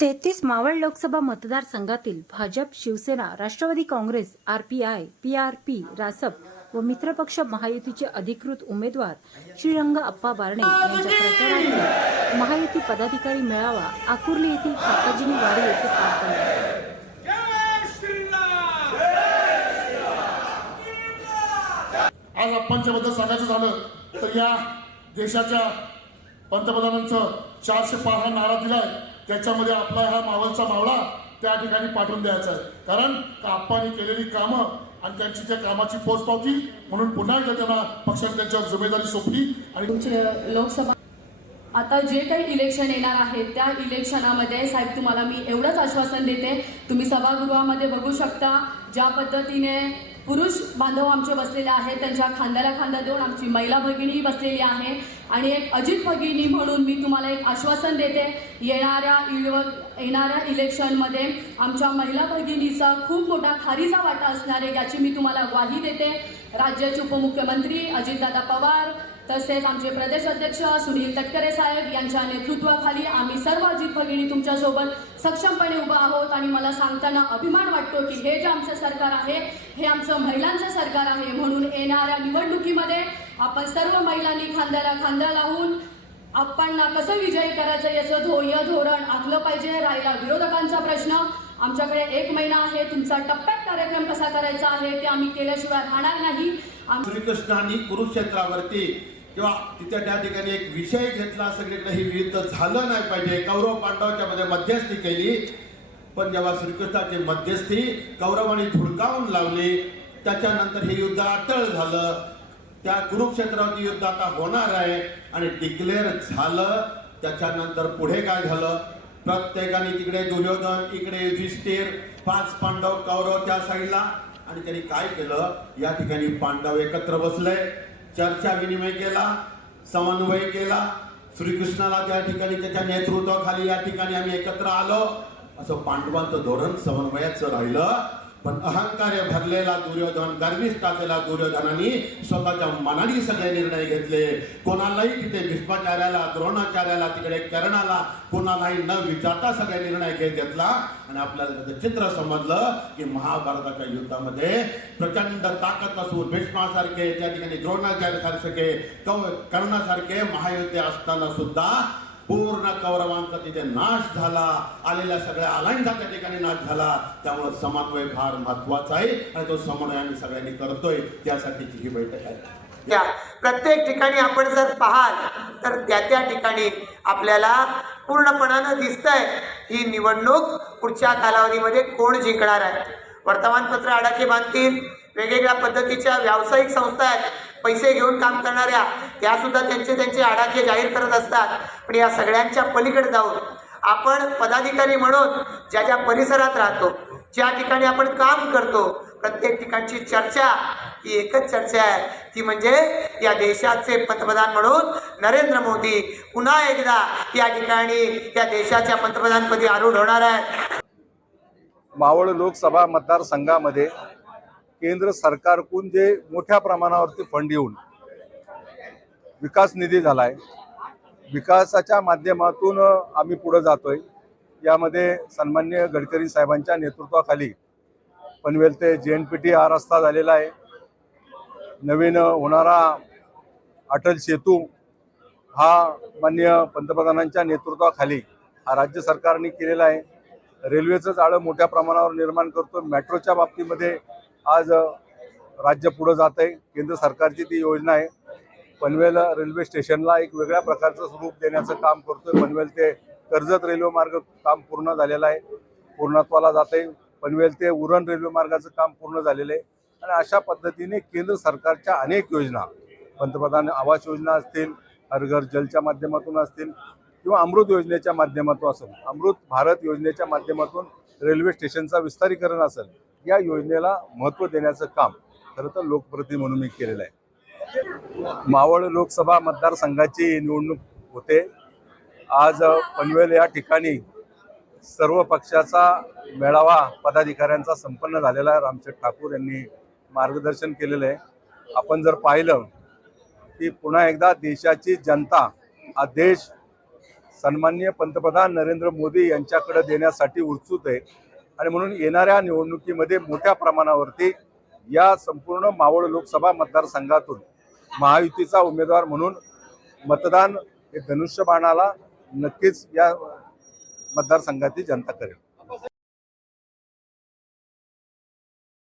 तेहतीस मावळ लोकसभा मतदारसंघातील Bhajap Shiv Sena Rashtrawadi Congress RPI PRP Rasap व मित्रपक्ष महायुतीचे अधिकृत उमेदवार श्रीरंग अप्पा बारणे यांच्या प्रचारार्थ महायुती पदाधिकारी मेळावा आकुर्ली येथील काकाजीनी वाडी येथे पार पडला. आज अप्पांच्या बद्दल सांगायचं झालं तर या देशाच्या पंतप्रधानांचं चारशे पार हा नारा दिलाय. त्याच्यामध्ये आपला हा मावळचा मावळा त्या ठिकाणी पाठवून द्यायचा आहे. कारण आप्पांनी केलेली कामं आणि त्यांची त्या कामाची पोचपावती म्हणून पुन्हा एकदा त्यांना पक्षाने त्यांच्यावर जिम्मेदारी सोपली आणि लोकसभा आता जे काही इलेक्शन येणार आहे त्या इलेक्शनामध्ये साहेब तुम्हाला मी एवढंच आश्वासन देते. तुम्ही सभागृहामध्ये बघू शकता ज्या पद्धतीने पुरुष बांधव आमचे बसलेले आहेत. त्यांच्या खांद्याला खांदा देऊन आमची महिला भगिनी बसलेली आहे. आणि एक अजित भगिनी म्हणून मी तुम्हाला एक आश्वासन देते येणाऱ्या इलव येणाऱ्या इलेक्शनमध्ये आमच्या महिला भगिनीचा खूप मोठा खारीचा वाटा असणार आहे याची मी तुम्हाला ग्वाही देते. राज्याचे उपमुख्यमंत्री अजितदादा पवार तसेच आमचे प्रदेश अध्यक्ष सुनील तटकरे साहेब यांच्या नेतृत्वाखाली आम्ही सर्व अजित भगिनी तुमच्यासोबत सक्षमपणे उभा आहोत आणि मला सांगताना अभिमान वाटतो की हे जे आमचं सरकार आहे हे आमचं महिलांचं सरकार आहे म्हणून येणाऱ्या निवडणुकीमध्ये आपण सर्व महिलांनी खांद्याला खांदा लावून आपण कसं विजयी करायचं याचं ध्येय धोरण आखलं पाहिजे राहिला विरोधकांचा प्रश्न. आमच्याकडे एक महिना आहे तुमचा टप्प्यात कार्यक्रम कसा करायचा आहे ते आम्ही केल्याशिवाय राहणार नाही. श्रीकृष्णांनी कुरुक्षेत्रावरती किंवा तिथे त्या ठिकाणी एक विषय घेतला सगळीकडे हे युद्ध झालं नाही पाहिजे. कौरव पांडवाच्या मध्ये मध्यस्थी केली. पण जेव्हा श्रीकृष्णाची मध्यस्थी कौरवाने धुडकावून लावली त्याच्यानंतर हे युद्ध अटळ झालं. त्या कुरुक्षेत्रावरती युद्ध आता होणार आहे आणि डिक्लेअर झालं. त्याच्यानंतर पुढे काय झालं? प्रत्येकाने तिकडे दुर्योधन इकडे युधिष्ठिर पाच पांडव कौरव त्या साईडला आणि त्यांनी काय केलं? या ठिकाणी पांडव एकत्र बसले. चर्चा विनिमय केला समन्वय केला. श्रीकृष्णाला त्या ठिकाणी त्याच्या नेतृत्वाखाली या ठिकाणी आम्ही एकत्र आलो. असं पांडवांचं धोरण समन्वयाचं राहिलं. पण अहंकार्य भरलेला दुर्योधन गर्विष्ठ असलेला दुर्योधनाने स्वतःच्या मनाने सगळे निर्णय घेतले. कोणालाही तिथे भीष्माचार्याला द्रोणाचार्याला तिकडे कर्णाला कोणालाही न विचारता सगळे निर्णय घेत घेतला. आणि आपल्याला त्याचं चित्र समजलं की महाभारताच्या युद्धामध्ये प्रचंड ताकद असून भीष्मासारखे त्या ठिकाणी द्रोणाचार्यासारखे कर्णासारखे महायुद्धे असताना सुद्धा पूर्ण कौरवांचा तिथे नाश झाला. आलेल्या सगळ्या अलांचा त्या ठिकाणी नाश झाला. त्यामुळे समन्वय फार महत्त्वाचा आहे आणि तो समन्वय आम्ही सगळ्यांनी करतोय. त्यासाठीची ही बैठक आहे. प्रत्येक ठिकाणी आपण जर पाहाल तर त्या त्या ठिकाणी आपल्याला पूर्णपणानं दिसतंय ही निवडणूक पुढच्या कालावधीमध्ये कोण जिंकणार आहे. वर्तमानपत्र आडाखे बांधतील. वेगवेगळ्या पद्धतीच्या व्यावसायिक संस्था आहेत. पैसे घेऊन काम करणाऱ्या त्या सुद्धा त्यांचे त्यांचे आडाखे जाहीर करत असतात. पण या सगळ्यांच्या पलीकडे जाऊन आपण पदाधिकारी म्हणून ज्या ज्या परिसरात राहतो ज्या ठिकाणी आपण काम करतो प्रत्येक ठिकाणची चर्चा ही एकच चर्चा आहे. ती म्हणजे या देशाचे पंतप्रधान म्हणून नरेंद्र मोदी पुन्हा एकदा या ठिकाणी या देशाच्या पंतप्रधानपदी आरूढ होणार आहे. मावळ लोकसभा मतदारसंघामध्ये केंद्र सरकारकडून जे मोठ्या प्रमाणावरती फंड येऊन विकास निधी झाला आहे विकासाच्या माध्यमातून आम्ही पुढे जातोय. यामध्ये सन्मान्य गडकरी साहेबांच्या नेतृत्वाखाली पनवेल ते जे एन पी टी हा रस्ता झालेला आहे. नवीन होणारा अटल सेतू हा मान्य पंतप्रधानांच्या नेतृत्वाखाली हा राज्य सरकारने केलेला आहे. रेल्वेचं जाळं मोठ्या प्रमाणावर निर्माण करतो. मेट्रोच्या बाबतीमध्ये आज राज्य पुढं जात आहे. केंद्र सरकारची ती योजना आहे. पनवेल रेल्वे स्टेशनला एक वेगळ्या प्रकारचं स्वरूप देण्याचं काम करतोय. पनवेल ते कर्जत रेल्वे मार्ग काम पूर्ण झालेलं आहे. पूर्णत्वाला जात आहे. पनवेल ते उरण रेल्वे मार्गाचं काम पूर्ण झालेलं आहे. आणि अशा पद्धतीने केंद्र सरकारच्या अनेक योजना पंतप्रधान आवास योजना असतील हर घर जलच्या माध्यमातून असतील किंवा अमृत योजनेच्या माध्यमातून असेल. अमृत भारत योजनेच्या माध्यमातून रेल्वे स्टेशनचा विस्तारीकरण असेल. या योजनेला महत्त्व देण्याचं काम खरं तर लोकप्रती म्हणून मी केलेलं आहे. मावळ लोकसभा मतदारसंघाची निवडणूक होते. आज पनवेल या ठिकाणी सर्व पक्षाचा मेळावा पदाधिकाऱ्यांचा संपन्न झालेला आहे. रामशेठ ठाकूर यांनी मार्गदर्शन केलेलं आहे. आपण जर पाहिलं की पुन्हा एकदा देशाची जनता हा देश सन्माननीय पंतप्रधान नरेंद्र मोदी यांच्याकडे देण्यासाठी उत्सुक आहे. आणि म्हणून येणाऱ्या निवडणुकीमध्ये मोठ्या प्रमाणावरती या संपूर्ण मावळ लोकसभा मतदारसंघातून महायुतीचा उमेदवार म्हणून मतदान हे धनुष्यबाणाला नक्कीच या मतदारसंघाची जनता करेल.